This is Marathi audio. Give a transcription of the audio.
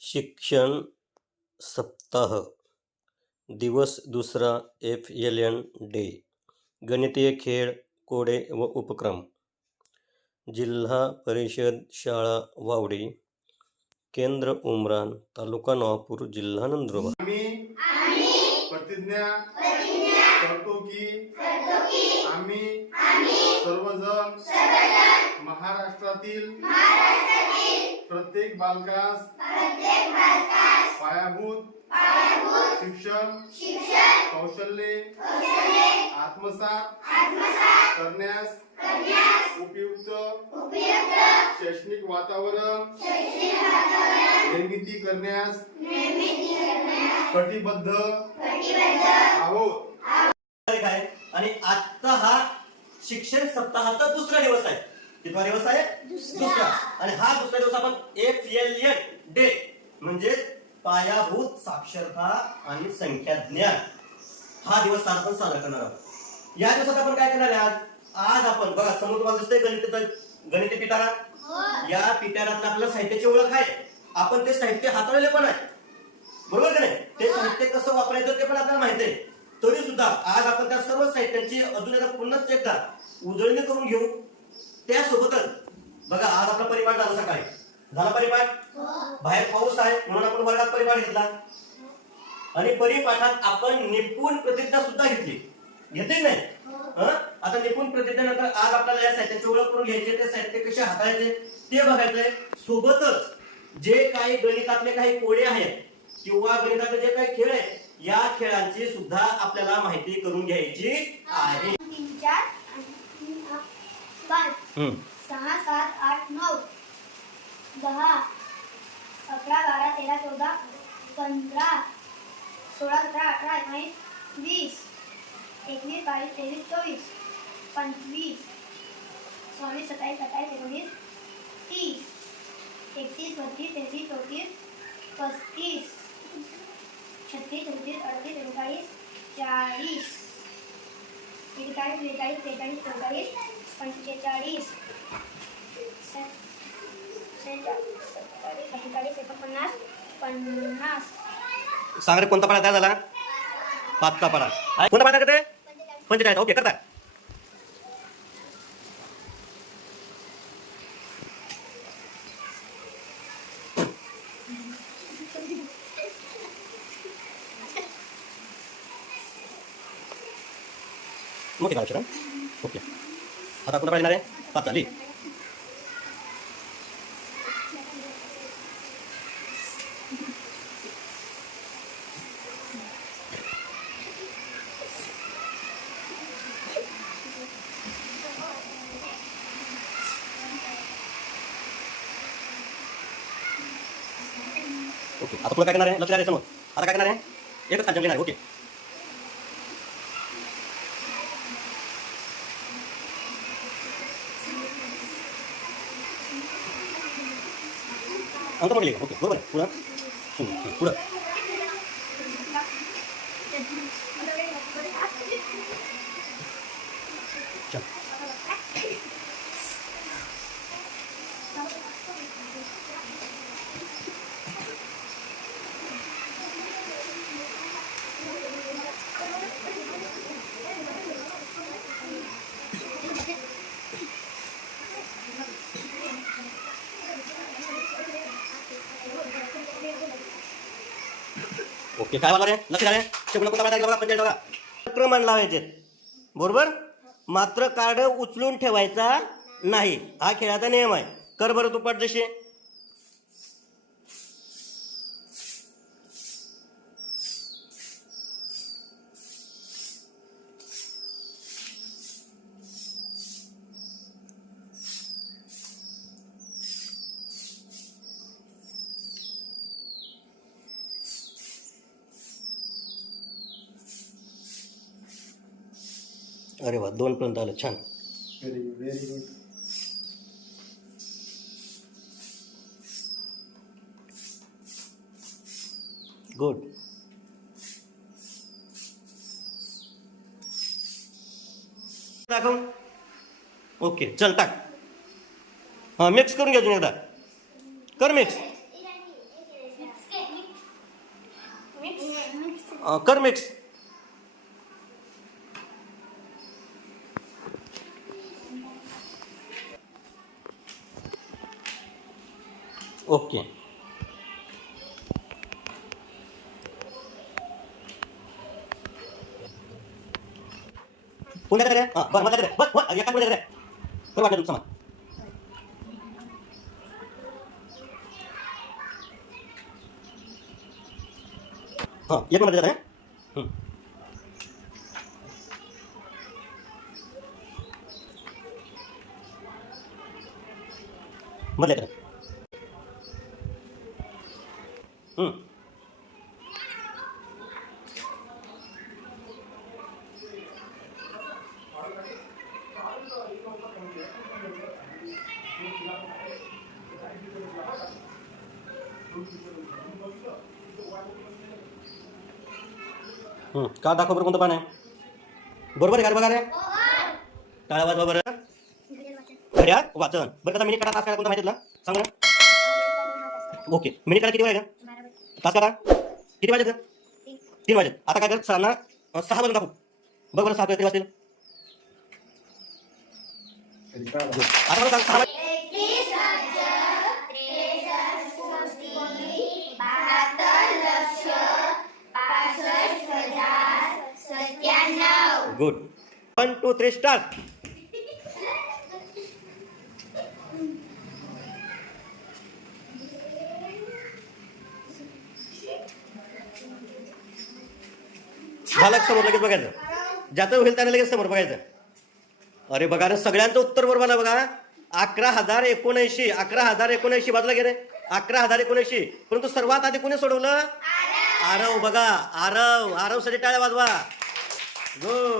शिक्षण सप्ताह. दिवस दुसरा एफ एल एन डे. गणितीय खेळ कोडे व उपक्रम. जिल्हा परिषद शाळा वावडी. केंद्र उमरान तालुका नवापूर जिल्हा नंदुरबार. आम्ही प्रतिज्ञा करतो की आम्ही सर्वजण महाराष्ट्रातील प्रत्येक बालकास पायाभूत शिक्षण कौशल्ये आत्मसात करण्यास उपयुक्त शैक्षणिक वातावरण निर्मिती करण्यास कटिबद्ध आहोत. आणि आजचा हा शिक्षण सप्ताहाचा दुसरा दिवस आहे. कितवा दिवस आहे? दुसरा. आणि हा दुसरा दिवस आपण एफ एल एन डे म्हणजे पायाभूत साक्षरता आणि संख्या ज्ञान हा दिवस आपण साजरा करणार आहोत. या दिवसात आपण काय करणार आहे आज? आपण बघा समोर तुम्हाला दिसतंय गणित गणित पिटारा. या पिटारातलं आपल्याला साहित्याची ओळख आहे. आपण ते साहित्य हाताळले पण आहे. बरोबर का नाही? ते साहित्य कसं वापरायचं ते पण आपल्याला माहिती आहे. तरी सुद्धा आज आपण त्या सर्व साहित्यांची अजून एकदा पुन्हा एकदा उजळणी करून घेऊ. त्यासोबतच बघा आज आपला परिपाठ झाला सकाळी. झाला परिपाठ? बाहेर पाऊस आहे म्हणून आपण वर्गात परिपाठ घेतला. आणि परिपाठात आपण निपुण प्रतिज्ञा सुद्धा घेतली. घेतली नाही? हं? आता निपुण प्रतिज्ञानंतर आज आपल्याला या साहित्याची ओळख करून घ्यायची ते साहित्य कसे हाताळायचे ते बघायचंय. सोबतच जे काही गणितातले काही कोडे आहेत किंवा गणितातले जे काही खेळ आहेत या खेळांची सुद्धा आपल्याला माहिती करून घ्यायची आहे. पाच. सहा सात आठ नऊ दहा अकरा बारा तेरा चौदा पंधरा सोळा सतरा अठरा एकोणीस वीस एकवीस बावीस तेवीस चोवीस पंचवीस सव्वीस सत्तावीस अठ्ठावीस एकोणीस तीस एकतीस बत्तीस तेहतीस चौतीस पस्तीस छत्तीस चौतीस अडतीस एकोणचाळीस चाळीस एकेचाळीस बेचाळीस त्रेचाळीस चौचाळीस पंचेचाळीस सेहेचाळीस सत्तेचाळीस अठ्ठेचाळीस एकोणपन्नास पन्नास सांग रे कोणता पाडा तयार झाला पाचचा पाडा आहे, कोणता पाडा करते पंचेचाळीस ओके करता मोठे काढायचे का ओके आता कोणता पाहिजे आहे पाच झाली ओके आता पुढे काय करणार आहे? लक्ष द्या समोर. आता काय करणार आहे? एकच खांचन घेणार ओके. अंक पकडले का ओके बरोबर आहे पुढं हम्म, ठीक, पुढं ओके काय बघा रे? लक्ष झालं रे? कोणता पाडा बघा पंचायत बघा. क्रमांक लावायचे बरोबर? मात्र कार्ड उचलून ठेवायचा नाही. हा खेळाचा नियम आहे. कर बरं तू पट जशी. अरे वा दोनपर्यंत आलं छान. गुड दाखव. ओके चल टाक. हां मिक्स करून घ्या एकदा. कर मिक्स कर मिक्स ओके. पुण्यात रे? हां बरं मला रे. बस बस एका रे. वाटलं तुमचं समान हां एक मिनिट रे. मधल्या हं. हं. का दाखव बरं कोणतं पान आहे? बरोबर आहे का रे बघा रे टाळा वाजवा बरं. घड्याळ वाचन. बरं का मिनिट काढा तास काढा कोणता माहिती सांग ना. ओके. मिनिट काढा किती वेळ का तास का किती वाजत? तीन वाजत. आता काय कर सरांना सहा वाजून टाकू बघ बरं सहा किती वाजतील. आता सहा good one two three start झालं समोर लगेच बघायचं. ज्याचं होईल त्याने लगेच समोर बघायचं. अरे बघा ना सगळ्यांचं उत्तर बरोबर आलं बघा. अकरा हजार एकोणऐंशी अकरा हजार एकोणऐंशी बाजूला गेले. अकरा हजार एकोणऐंशी. परंतु सर्वात आधी कोणी सोडवलं? आरव. बघा. आरव. आरवसाठी टाळ्या वाजवा. गो